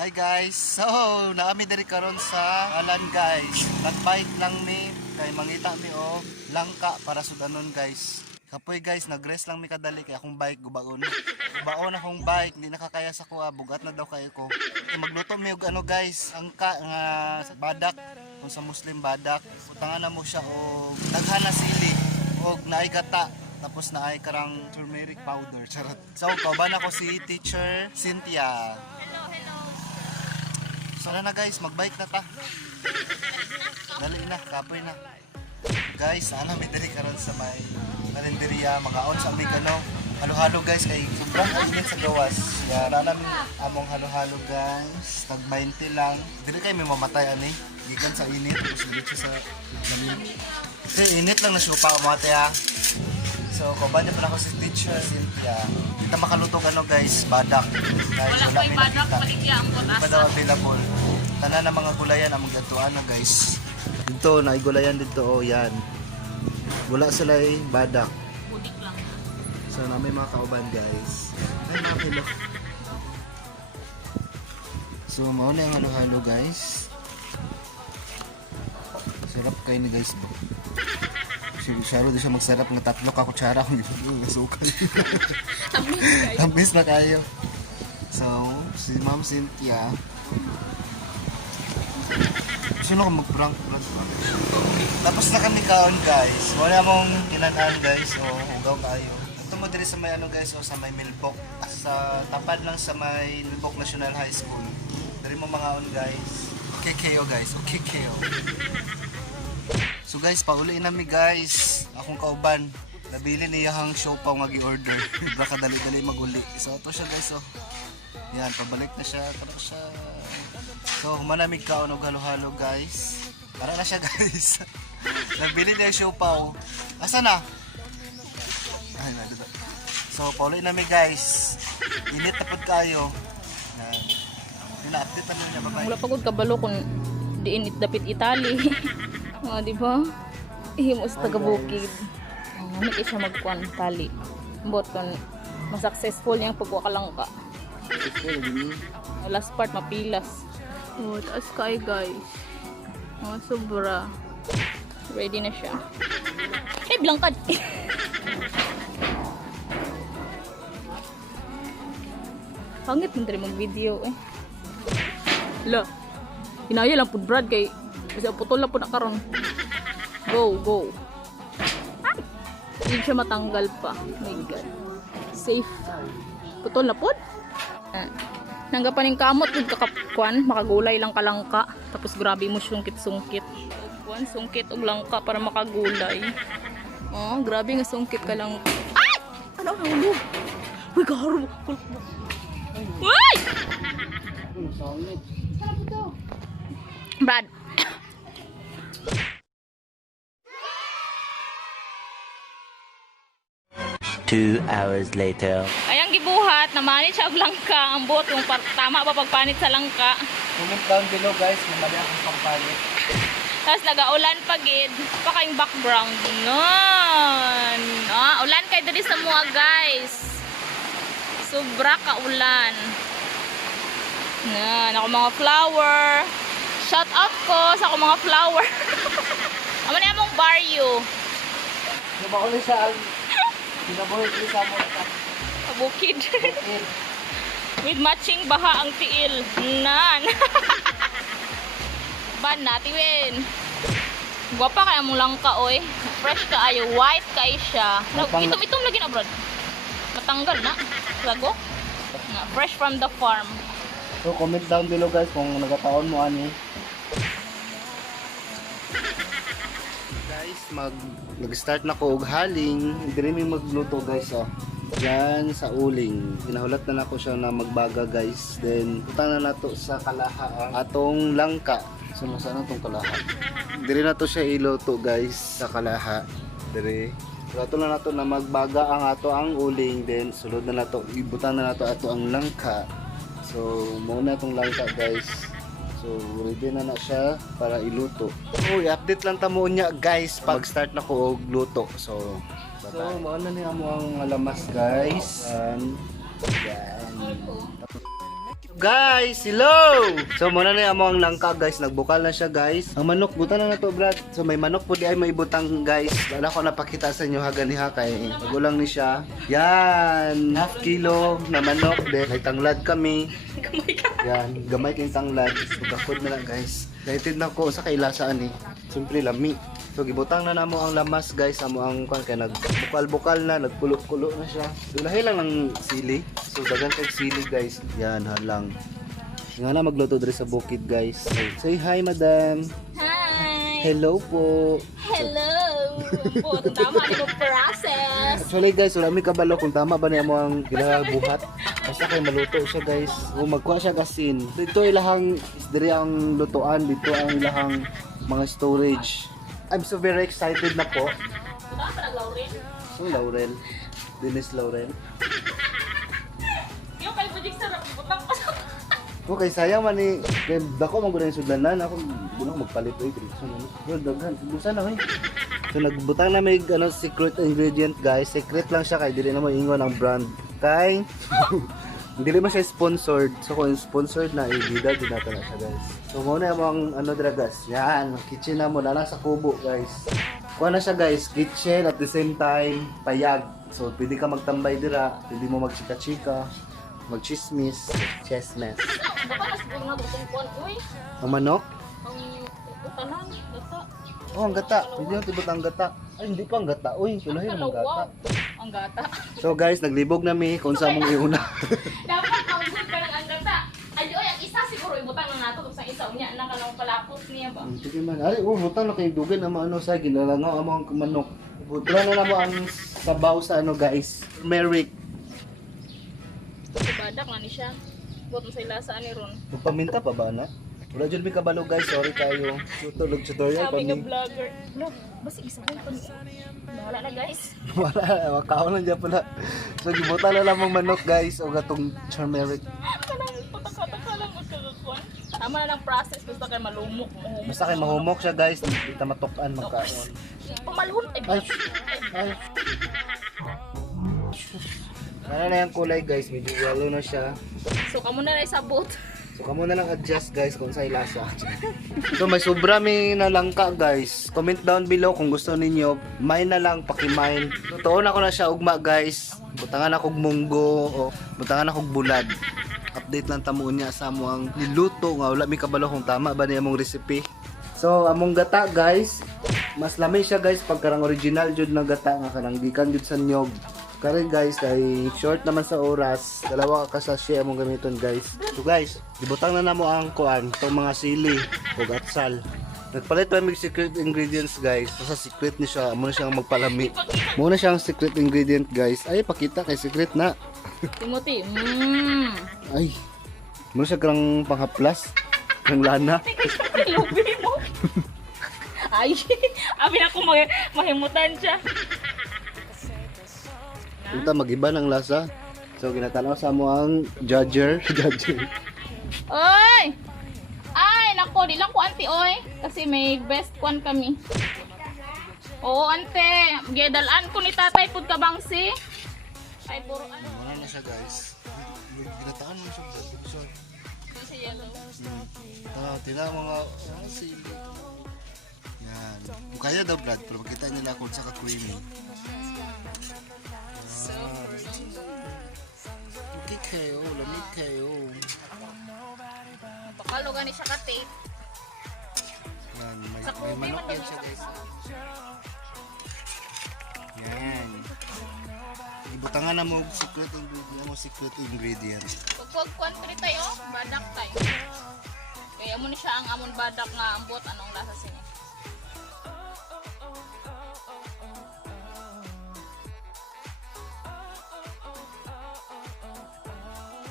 Hi guys, so naami diri karon sa alan guys. Nagbike lang mi kay mangita mi og langka para sudanon guys. Kapoy guys, nagrest lang mi kadali kay akong bike gubaon. Gubaon akong bike, hindi nakakaya sa kuha, bugat na daw kayo ko. Magluto mi og ano guys, angka nga badak kung sa Muslim badak. Utangan na mo siya og daghan na sili og naay gata. Tapos naay karang turmeric powder. Charot. So kauban ako si Teacher Cynthia. Sana na guys, magbike na ta. Dali na, kapoy na. Guys, sana may dali karon sa may kalenderya, mga on sa aming ano. Halo-halo guys, kay sobrang init sa gawas. Kaya namin among halo-halo guys. Tag 20 lang. Dili kay may mamatay ani. Gikan sa init, tapos diretso sa lamig. Kasi init lang na siya pa umate ha. So, kuban niya pa ako si Teacher Cynthia. Kita makalutog ano guys, badak. Wala ko yung badak, paligya ang Hindi pa daw available. Tanan na mga gulayan ang magdatuan na guys. Dito, naigulayan dito, oh yan. Wala sila badak. Budik lang. So, na may mga kauban guys. Ay, mga kilo. So, mauna yung halo-halo guys. Sarap kayo ni guys. Siyaro din siya magsarap ng tatlo ka kutsara kung nasukal. Tamis na kayo. So, si Ma'am Cynthia. Sino ka mag-prank? Tapos na kami kaon guys. Wala mong kinakaan guys. O, hugaw kayo. Ito mo diri sa may ano guys, o sa may Milbok. Sa tapad lang sa may Milbok National High School. Dari mo mga on guys. KKO guys. O KKO. So guys, pauliin namin guys. Akong kauban. Nabili niyahang show pa nga gi-order. Baka dali-dali maguli. So ito siya guys, oh. Yan, pabalik na siya. Tapos siya. So humanamig ka og halo-halo guys. Para na siya guys. Nabili niya show pa, oh. Asa na? Ay, dito. So pauliin namin guys. Init na pod kayo. Yan. Ina-update na niya, bye-bye. Wala pagod kabalo kung diinit dapit Italy. Ah, di ba? Ihimo sa taga-bukid. Ano siya magkuan tali. Bot kon ma-successful yang pagkuha ka lang ka. Last part mapilas. Oh, taas kay guys. Oh, sobra. Ready na siya. Eh, blangkad. Pangit mo rin mag-video eh. Hala. Hinaya lang po Brad kay kasi putol na po na karon. Go, go. Ay! Hindi siya matanggal pa. Oh my God. Safe. Putol na po. Nanggapan yung kamot yung kakapkuan. Makagulay lang kalangka. Tapos grabe mo sungkit-sungkit. Kuan, sungkit og langka para makagulay. Oh, grabe nga sungkit ka lang. Ay! Ano ang ulo? Uy, garo. Uy! Brad. 2 hours later. Ayang gibuhat, namanit siya og langka. Ang buot yung tama ba pagpanit sa langka. Comment down below guys kung mali akong pampalit. Tapos nagaulan pagid. Pa kayong background. Nun. Ah, ulan kay diri sa mua guys. Sobra ka ulan. Nan, ako mga flower. Shout out ko sa ako mga flower. Amo na among barrio. Lumauli sa pinabuhay ko sa mga Bukid. With matching baha ang tiil. Nan. Ban natin win. Guwapa kaya mong langka oy. Fresh ka ayo. White kay siya. Itom-itom lagi na Brad. Matanggal na. Lago. Na, fresh from the farm. So comment down below guys kung nagataon mo ani. Guys, nag-start na ko og haling. Diri mi magluto guys, oh. Yan sa uling. Pinahulat na nako siya na magbaga guys. Then punta na nato sa kalaha ang atong langka. So saan atong kalaha? Diri na to siya iluto guys sa kalaha. Diri. So ato na nato na magbaga ang ato ang uling, then sulod na nato ibutan na nato ato ang langka. So muna itong langka guys. So ready na siya para iluto. So i-update lang tamo niya guys pag start na ko og luto. So mauna ni amo ang lamas guys. Yan. Guys, hello! So muna na yung ang langka guys, nagbukal na siya guys. Ang manok, butan na to Brad. So may manok po di ay may butang guys. Wala ko napakita sa inyo haga ni kay magulang ni siya. Yan, half kilo na manok. Then may tanglad kami. Yan, gamay kayong tanglad. So kakod na lang guys. Excited na ko sa kailasaan eh. Siyempre lami. So gibutang na namo ang lamas guys, amo ang kwan kay nagbukal-bukal na, nagpulo-pulo na siya. Dulahi lang ng sili. So dagan kay sili guys. Yan halang. Nga na magluto diri sa bukid guys. So, say hi madam. Hi! Hello po. Hello! Po, tama ni mo process. Actually guys, wala mi kabalo kung tama ba niya mo ang ginabuhat. Basta kay maluto siya guys. O magkuha siya kasin. Dito ilahang diri ang lutuan, dito ang ilahang mga storage. I'm so very excited na po. Tama pa Laurel. So Laurel. Dennis Laurel. Yung kay Project sarap ibutang ko. Okay, sayang man ni dako man gud ang sudlanan ako buno magpalit oy direksyon ano. Good daghan. Busa na oy. So nagbutang na may ano secret ingredient guys. Secret lang siya kay dili na mo ingon ang brand. Kay dili man siya sponsored. So kung sponsored na ibida din natin na siya guys. So muna mo ang ano dragas. Yan, kitchen na mo na lang sa kubo guys. Kuha na siya guys, kitchen at the same time payag. So pwede ka magtambay dira, pwede mo magchika-chika, magchismis, chessmess. Baka mas kung nagutong kon uy. Ang manok? Ang utanan, data. Oh, ang gata. Pwede yung tibot ang gata. Ay, hindi pa ang gata. Uy, pilahin ang gata. Ang gata. So guys, naglibog na mi kung saan mong iuna. Dapat kausap ka ng ang gata. Ay, oy, ang isa siguro ibutang na nato sa isa unya na kanang palapot niya ba. Sige man. Ay, butang na kayo dugan na ano sa ginalangaw ang mga manok. Butang na mo ang sabaw sa ano guys. Merrick. Si badak na ni siya. Buot mo sa ilasaan ni Ron. Magpaminta pa ba na? Wala dyan may kabalo guys. Sorry kayo. Tutulog tutorial pa Sabi nga mi. vlogger. Look, basta isa ko pa. Wala na guys. Wala. Makaon lang dyan pala. So gibutan na lang mong manok guys. O gatong turmeric. Kanang pataka-taka lang magkakakuan. Tama na ng process basta kay malumok. Basta kayo mahumok siya guys. Hindi ta matukan magkaon. Pumalhon. Ay! Ay! Ano na yung kulay guys, medyo yellow na siya. So kamo na isabot. So kamo na lang adjust guys kung sa ilasa. So may sobra may nalangka guys. Comment down below kung gusto ninyo. Mine na lang, pakimine. Tutuon ako na siya ugma guys. Butangan akong munggo o butangan akong bulad. Update lang tamo niya sa mo ang niluto nga wala mi kabalo kung tama ba niya mong recipe. So among gata guys, mas lamay siya guys pagkarang original jud na gata nga kanang gikan jud sa nyog. Karon guys, kay short naman sa oras, dalawa ka sachet among gamiton guys. So guys, dibutang na namo ang kuan, itong mga sili o atsal. Nagpalit pa mig secret ingredients guys. Sa secret ni siya, amo na siyang magpalami. Muna siyang secret ingredient guys. Ay, pakita kay secret na. Timothy. Ay, muna siya karang panghaplas. Karang lana. Lubi mo. Ay, abi na ko mahimutan siya. Punta magiba ng lasa. So ginatanaw sa mo ang judger. Oy! Ay, nako, di lang ko ante oy. Kasi may best one kami. Oo, ante. Gidalaan ko ni tatay pud ka bangsi. Ay, puro ano. Muna na siya guys. Ginataan mo siya. Di siya yellow. Tila mga sili. Yan. Kung kaya daw Brad, pero makita nila kung sa ka-creamy. Okay kayo, lamig kayo. Pakalo gani siya ka-tape. Yan, may manok yan siya guys. Yan. Ibutangan na mo secret ingredient. Pag country tayo, badak tayo. Kaya mo ni siya ang amon badak nga ambot anong lasa siya.